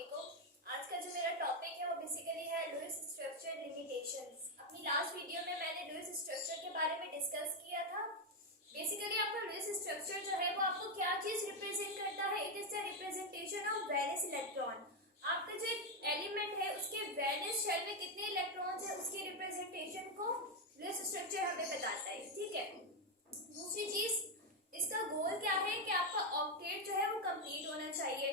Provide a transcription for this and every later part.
सभी को। आज का जो मेरा टॉपिक है वो बेसिकली है लुईस स्ट्रक्चर लिमिटेशंस। अपनी लास्ट वीडियो में मैंने लुईस स्ट्रक्चर के बारे में डिस्कस किया था। बेसिकली आपका लुईस स्ट्रक्चर जो है वो आपको क्या चीज रिप्रेजेंट करता है? It is the representation of valence electron. आपका जो एलिमेंट है उसके वैलेंस शेल में कितने इलेक्ट्रॉन्स है उसकी रिप्रेजेंटेशन को लुईस स्ट्रक्चर हमें बताता है। ठीक है। दूसरी चीज, इसका गोल क्या है कि आपका ऑक्टेट जो है वो कंप्लीट होना चाहिए।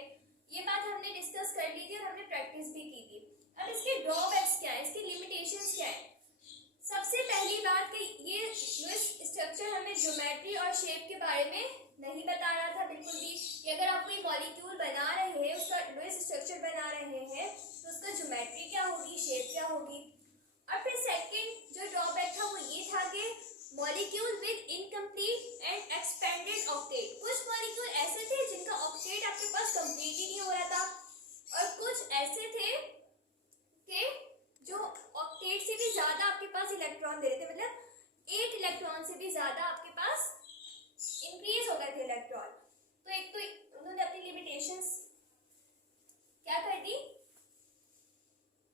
ये बात हमने डिस्कस कर ली थी और हमने प्रैक्टिस भी की थी। अब इसके ड्रॉबैक्स क्या है, इसकी लिमिटेशंस क्या है? सबसे पहली बात कि ये लुईस स्ट्रक्चर हमें ज्योमेट्री और शेप के बारे में नहीं बता रहा था बिल्कुल भी कि अगर आप कोई मॉलिक्यूल बना रहे हैं, उसका लुईस स्ट्रक्चर बना रहे हैं तो उसका ज्योमेट्री क्या होगी, शेप क्या होगी। और फिर सेकंड जो ड्रॉबैक था वो ये था कि molecule with incomplete and expanded octet. कुछ मॉलिक्यूल ऐसे थे जिनका ऑक्टेट आपके पास कंप्लीट ही नहीं हो रहा था और कुछ ऐसे थे कि जो ऑक्टेट से भी ज्यादा आपके पास इलेक्ट्रॉन दे रहे थे, मतलब 8 इलेक्ट्रॉन से भी ज्यादा आपके पास इंक्रीज हो गए थे इलेक्ट्रॉन। तो एक तो उन्होंने अपनी लिमिटेशंस क्या कर दी,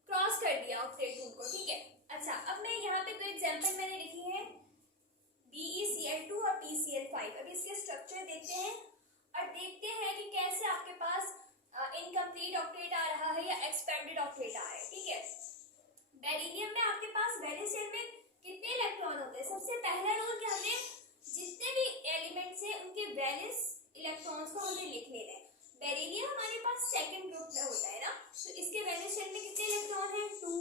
क्रॉस कर दिया ऑक्टेट रूल को। ठीक है। अच्छा, अब मैं यहाँ पे दो एग्जांपल मैंने लिखी है, BeCl2 और PCl5। अब इसके स्ट्रक्चर देखते हैं और देखते हैं कि कैसे आपके पास इनकम्प्लीट ऑक्टेट आ रहा है या एक्सपेंडेड ऑक्टेट आ रहा है। ठीक है। बेरिलियम में आपके पास वैलेंस शेल में कितने इलेक्ट्रॉन होते हैं? सबसे पहला रूल कि हमने जितने भी एलिमेंट्स हैं उनके वैलेंस इलेक्ट्रॉन्स को हमें लिख लेना है। बेरिलियम हमारे पास सेकंड ग्रुप में होता है ना, तो इसके वैलेंस शेल में कितने इलेक्ट्रॉन हैं? 2।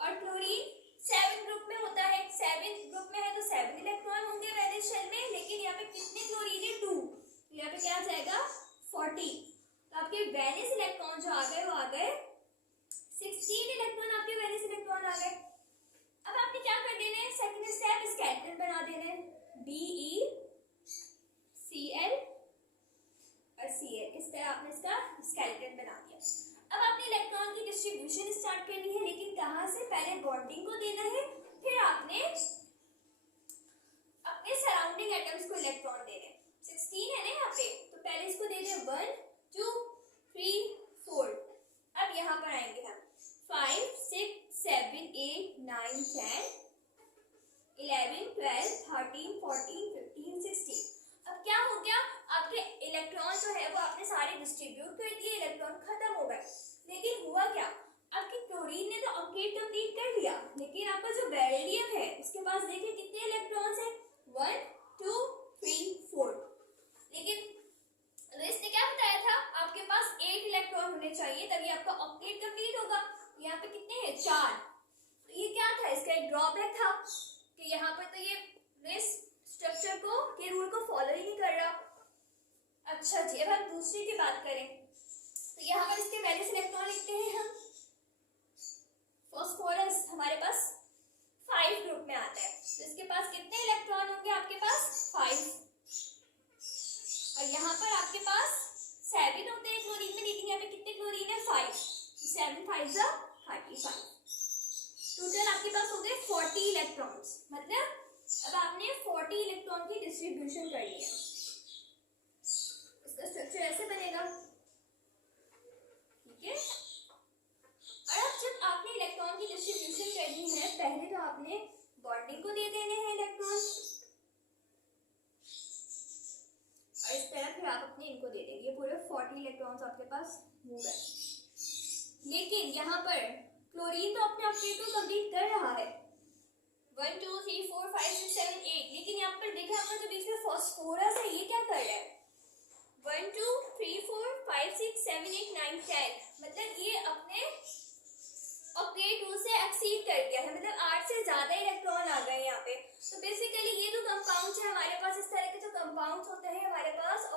और क्लोरीन 7 ग्रुप में होता है, 7 ग्रुप में है तो 7 इलेक्ट्रॉन होंगे वैलेंस शेल में, लेकिन यहाँ पे कितने क्लोरीन है? 2। तो यहाँ पे क्या आ जाएगा? 40। तो आपके वैलेंस इलेक्ट्रॉन जो आ गए वो आ गए 16 इलेक्ट्रॉन, आपके वैलेंस इलेक्ट्रॉन आ गए। अब आपने क्या कर देना है, सेकंड स्टेप स्केलेटन बना देना है, BeCl और Cl। इस तरह आपने इसका स्केलेटन बना दिया। अब आपने इलेक्ट्रॉन की डिस्ट्रीब्यूशन स्टार्ट करनी है, लेकिन कहाँ से? पहले बॉन्डिंग को देना है, फिर आपने अपने सराउंडिंग एटम्स को इलेक्ट्रॉन देने। 16 है ना यहाँ पे, तो पहले इसको दे दें 1 2 3 4। अब यहाँ पर आएंगे हम 5 6 7 8 9 10 11 12 13 14 15 16। अब क्या हो गया, आपके इलेक्ट्रॉन जो है वो आपने सारे डिस्ट्रीब्यूट कर दिए, इलेक्ट्रॉन खत्म हो गए। लेकिन हुआ क्या, आपकी क्लोरीन ने तो ऑक्टेट कंप्लीट कर लिया, लेकिन आपका जो बेरिलियम है उसके पास देखिए कितने इलेक्ट्रॉन्स हैं? 1 2 3 4। लेकिन इसने क्या बताया था, आपके पास 8 इलेक्ट्रॉन होने चाहिए तभी आपका ऑक्टेट कंप्लीट होगा। यहाँ पे कितने हैं? 4। तो ये क्या था, इसका एक ड्रॉबैक था कि यहाँ पर तो ये लुईस स्ट्रक्चर को के रूल को फॉलो ही नहीं कर रहा। अच्छा जी, अब हम दूसरी की बात करें तो यहाँ पर इसके वैलेंस इलेक्ट्रॉन लिखते हैं हम। फास्फोरस हमारे पास 5 ग्रुप में आता है, तो इसके पास कितने इलेक्ट्रॉन होंगे? आपके पास 5। और यहाँ पर आपके पास 7 होते हैं क्लोरीन में, लेकिन यहाँ पे कितने क्लोरीन है? 5। 7 5 जा 35। टोटल आपके पास हो गए 40 इलेक्ट्रॉन्स। मतलब अब आपने 40 इलेक्ट्रॉन की डिस्ट्रीब्यूशन कर लिया। इसका स्ट्रक्चर ऐसे बनेगा। ठीक है। और अब जब आपने इलेक्ट्रॉन की डिस्ट्रीब्यूशन करनी है, पहले तो आपने बॉन्डिंग को दे देने हैं इलेक्ट्रॉन, और इस तरह फिर आप अपने इनको दे देंगे। पूरे 40 इलेक्ट्रॉन्स आपके पास हो गए। लेकिन यहाँ पर क्लोरीन तो अपने ऑक्टेट को कंप्लीट कर रहा है, 1 2 3 4 5 6 7 8। लेकिन यहाँ पर देखिए आपका जो बीच में फास्फोरस है ये क्या कर रहा है? 1 2 3 4 5 6 7 8 9 10। मतलब ये अपने ऑक्टेट रूल से एक्सीड कर गया है, मतलब 8 से ज्यादा इलेक्ट्रॉन आ गए यहाँ पे। तो बेसिकली ये जो कंपाउंड है हमारे पास, इस तरह के जो कंपाउंड्स होते हैं हमारे पास